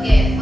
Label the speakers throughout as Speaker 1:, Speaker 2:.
Speaker 1: again.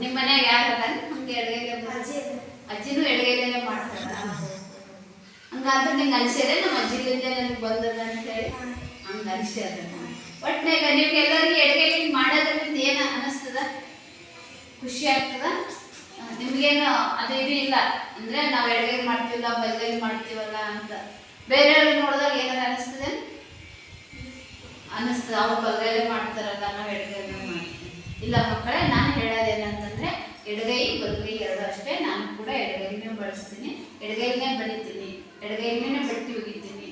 Speaker 1: ನಿಮ್ಮ
Speaker 2: ಮನ್ಯಾಗ ಯಾರು ಅದ ಹಂಗೆ ಎಡಗೈಲೆ. ಅಜ್ಜಿನೂ ಎಡಗೈಲೆ ಮಾಡ್ತಾರ. ಹಂಗಾದ್ರೆ ನಿಂಗೆ ಅನ್ಸ್ಯಾರೆ ನಮ್ಮ ಅಜ್ಜಿಲಿಂದ ನನಗೆ ಬಂದದ ಅಂತ ಹೇಳಿ ಹಂಗೆ ಅನ್ಸ್ಯಾರ ಒಟ್ನಾಗ ನಿಮ್ಗೆ ಎಲ್ಲರಿಗೂ ಎಡಗೈಲಿ ಮಾಡೋದ್ರಿಂದ ಏನು ಅನಿಸ್ತದ? ಖುಷಿ ಆಗ್ತದ? ನಿಮ್ಗೇನು ಅದು ಇದು ಇಲ್ಲ. ಅಂದ್ರೆ ನಾವು ಎಡಗೈ ಮಾಡ್ತೀವಲ್ಲ ಬಲಗೈ ಮಾಡ್ತೀವಲ್ಲ ಅಂತ. ಬೇರೆಯವ್ರಿಗೆ ನೋಡಿದಾಗ ಏನಾರ ಅನಿಸ್ತದೆ? ಅನ್ನಿಸ್ತದೆ ಅವ್ರು ಬಲಗೈಲೆ ಮಾಡ್ತಾರಲ್ಲ ನಾವು ಎಡಗೈಲೆ ಮಾಡ್ತೀವಿ. ಇಲ್ಲ ಮಕ್ಕಳೇ ನಾನು ಹೇಳೋದೇನಂತಂದ್ರೆ ಎಡಗೈ ಬಲಗೈ ಎರಡು ಅಷ್ಟೇ ನಾನು ಕೂಡ ಎಡಗೈನೇ ಬಳಸ್ತೀನಿ. ಎಡಗೈನೇ ಬಲಿತೀನಿ ಎಡಗೈನೇ ಬಟ್ಟಿ ಒಗಿತೀನಿ.